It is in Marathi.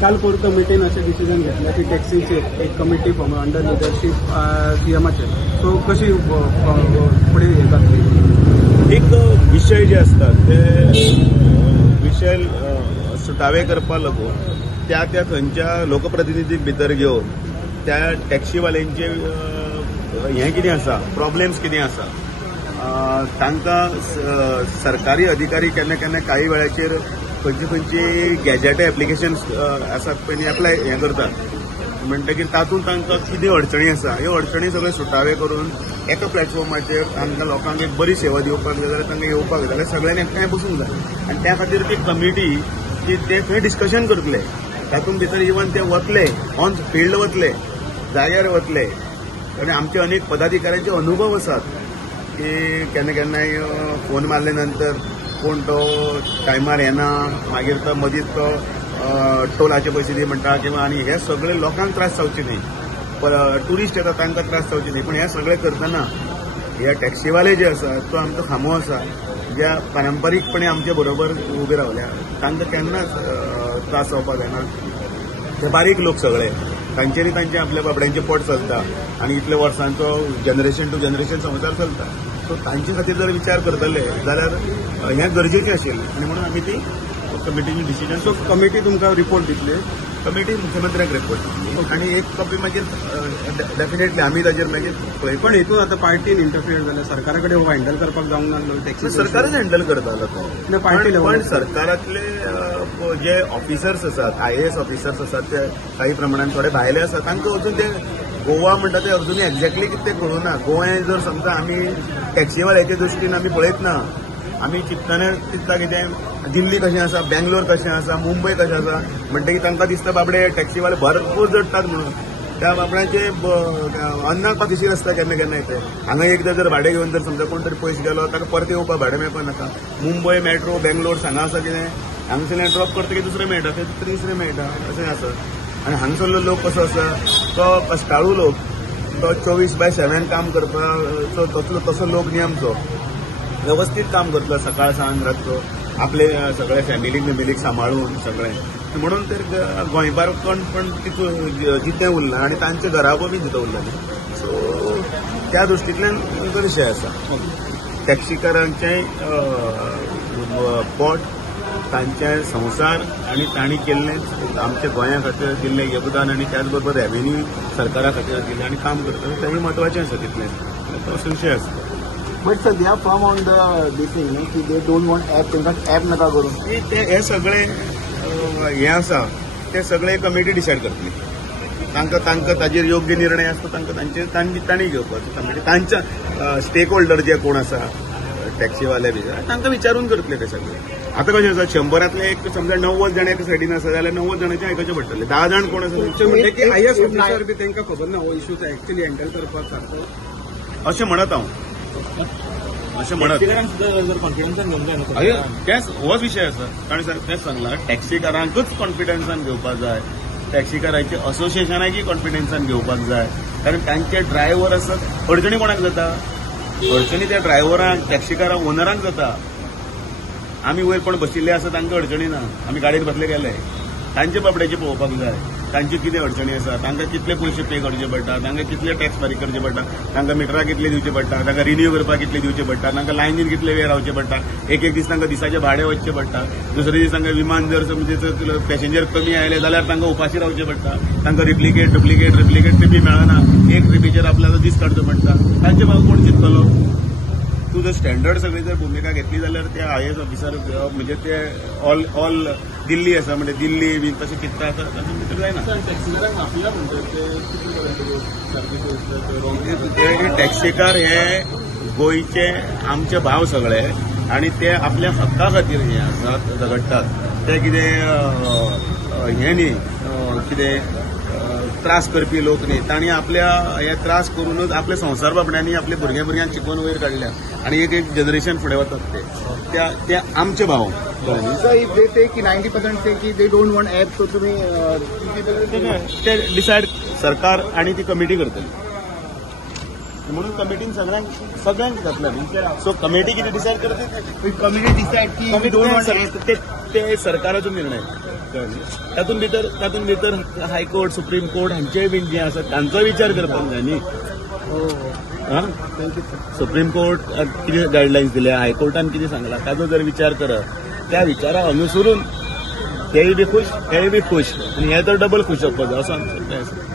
काल कोर कमिटीन अशें डिसिजन घेतलें की टॅक्सीचेर एक कमिटी फॉर्म अंडर लिडरशीप सीएमाचे सो कशी फुडें हे जातली. एक विषय जे असतात ते विषय सुटावे करपा लागून त्या थंयच्या लोकप्रतिनिधीक भितर घेवन त्या टॅक्सीवाल्यांचे हें कितें आसा प्रॉब्लेम्स कितें आसा तांकां सरकारी अधिकारी केन्ना केन्ना काही वेळाचेर खंयची गॅजेट एप्लिकेशन्स आसात पळय एप्लाय हें करतात म्हणटकीर तातूंत तांकां कितें अडचणी आसा ह्यो अडचणी सगळे सुटावे करून एका प्लॅटफॉर्माचेर तांकां लोकांक एक बरी सेवा दिवपाक जाय जाल्यार तांकां येवपाक जाय जाल्यार सगळ्यांनी एकठांय बसूंक जाय आनी त्या खातीर ती कमिटी ते थंय डिस्कशन करतले तातूंत भितर इवन ते वतले ऑन फिल्ड वतले जाग्यार वतले आनी आमचे अनेक पदाधिकाऱ्यांचे अनुभव आसात की केन्ना केन्नाय फोन मारले नंतर कोण तो टायमार येना मागीर तो मदींच तो टोलाचे पयशे दी म्हणटा किंवा आनी हे सगळे लोकांक त्रास जावचे न्ही टुरिस्ट येता तांकां त्रास जावचे न्ही पूण हे सगळे करतना हे टॅक्सीवाले जे आसा तो आमचो खामो आसा ज्या पारंपारीकपणे आमचे बरोबर उबे रावल्या तांकां केन्नाच त्रास जावपाक जायना. ते बारीक लोक सगळे तांचेरी तांचे आपल्या बाबड्यांचे पोट चलता आनी इतल्या वर्सांचो जनरेशन टू जनरेशन संवसार चलता सो तांचे खातीर जर विचार करतले जाल्यार हें गरजेचें आशिल्लें आनी म्हणून आमी ती कमिटीची डिसिजन. सो कमिटी तुमकां रिपोर्ट दितली. कमिटी मुख्यमंत्र्याक रिपोर्ट दितली आनी एक कॉपी मागीर डेफिनेटली आमी ताजेर मागीर पळय. पण हितून आतां पार्टीन इंटरफियर जाल्यार सरकारा कडेन हो हँडल करपाक जावंक ना टॅक्सी सरकारच हँडल करतालो तो पार्टी पण सरकारांतले जे ऑफिसर्स आसात IAS ऑफिसर्स आसात ते काही प्रमाणात थोडे भायले आसात तांकां अजून ते गोवा म्हणटा ते अजूनय एक्झॅक्टली कितें कळुना. गोंय जर समजा आमी टॅक्सीवाल्याच्या दृश्टीन आमी पळयत ना आमी चिंततना चिंतता कितें दिल्ली कशें आसा बेंगलोर कशें आसा मुंबय कशें आसा म्हणटकीर तांकां दिसता बाबडे टॅक्सीवाले भरपूर जडटात म्हणून त्या बाबड्यांचे अन्नाक पाकिशीर आसता केन्ना केन्नाय ते हांगा एकदां जर भाडें घेवन जर समजा कोण तरी पयस गेलो ताका परत येवपाक भाडें मेळपाक नाका. मुंबय मेट्रो बेंगलोर हांगा आसा कितें हांगसरल्यान ड्रॉप करता की दुसरें मेळटा ते तिसरें मेळटा अशें आसा. आनी हांगसरलो लोक कसो आसा तो कश्टाळू लोक तो 24/7 काम करता तसो लोक न्ही आमचो व्यवस्थीत काम करतलो सकाळ सांज रातचो आपले सगळे फॅमिलीक सांबाळून सगळें म्हणून तर गोंयकार पण तितून जितें उरलां आनी तांचे घराबो बी जितें उरलें सो त्या दृश्टींतल्यान गरजे आसा. टॅक्सीकारांचें पोट तांचे संवसार आनी तांणी केल्लें आमच्या गोंया खातीर दिल्लें योगदान आनी त्याच बरोबर रेव्हेन्यू सरकारा खातीर दिलें आनी काम करता तेवूय महत्वाचें आसा तितलें तो विशय आसा. But sir they are firm on the decision की दे डोंट वॉन्ट ॲप तांकां ॲप नाका करून हे सगळे हे आसा ते सगळे कमिटी डिसायड करतली. तांकां ताजेर योग्य निर्णय आसता तांणी घेवपाचो कमिटी तांच्या स्टेक होल्डर जे कोण आसा टॅक्सीवाले बी तांकां विचारून करतले ते सगळे. आतां कशें आसा 100रांतले एक समजा 90 जाण एका सायडीन आसा जाल्यार 90 जाणांचे आयकचे पडटले. 10 जाण कोण आसा IAS ऑफिसर बी तांकां खबर ना हो इश्यूज एक्चुअली हँडल करपाक सारको अशें म्हणत हांव अशें म्हणत तेच होच विशय आसा कारण तेच सांगला टॅक्सीकारांकूच कॉन्फिडन्सान घेवपाक जाय टॅक्सीकारांचे असोसिएशनाची कॉन्फिडन्सान घेवपाक जाय कारण तांचे ड्रायव्हर आसात अडचणी कोणाक जाता अडचणी त्या ड्रायव्हरांक टॅक्सीकारांक ओनरांक जाता. आमी वयर कोण बशिल्ले आसा तांकां अडचणी ना आमी गाडयेर बसले गेले तांचे बाबड्याचे पळोवपाक जाय तांचे कितें अडचणी आसा तांकां कितले पयशे पे करचे पडटा तांकां कितले टॅक्स फारीक करचे पडटा तांकां मिटरां कितले दिवचे पडटा तांकां रिन्यू करपाक कितले दिवचे पडटा तांकां लायनीन कितले वेळ रावचे पडटा एक दीस तांकां दिसाचें भाडें वचचें पडटा दुसरे दीस तांकां विमान जर समजा पॅसेंजर कमी आयले जाल्यार तांकां उपाशी रावचें पडटा तांकां रिप्लिकेट ट्रिपी मेळना एक ट्रिपीचेर आपल्याला दीस काडचो पडटा तांचे बाबा कोण चिंततलो. तूं जर स्टँडर्ड सगळी जर भुमिका घेतली जाल्यार ते IAS ऑफिसर म्हणजे ते ऑल दिल्ली आसा म्हणजे दिल्ली बी तशें चिंतता आसा तातूंत भितर जायना. टॅक्सीकार हे गोंयचे आमचे भाव सगळे आनी ते आपल्या हक्का खातीर हे आसात झगडटात ते कितें हे न्ही कितें त्रास करपी लोक न्ही तांणी आपल्या हे त्रास करूनच आपले संवसार बाबड्यांनी आपले भुरग्यांक शिकोवन वयर काडल्या आनी एक जनरेशन फुडें वतात ते आमचे भाव. सर इफ दे टेक की 90% से की they don't want app so तुम्ही ते डिसायड सरकार आणि ती कमिटी करतली म्हणून कमिटीन सगळ्यांक घातल्या सो कमिटी कितें डिसायड करता कमिटी डिसायड की ते सरकाराचो निर्णय तातूंत भितर हायकोर्ट सुप्रीम कोर्ट हांचेय बीन जे आसा तांचो विचार करपाक जाय न्ही. सुप्रीम कोर्ट कितें गायडलायन्स दिल्या, हायकोर्टान कितें सांगलां ताचो जर विचार करप, त्या विचाराक अनुसरून तेय बी खूश हेय बी खूश, आनी हे तर डबल खूश असो आमचो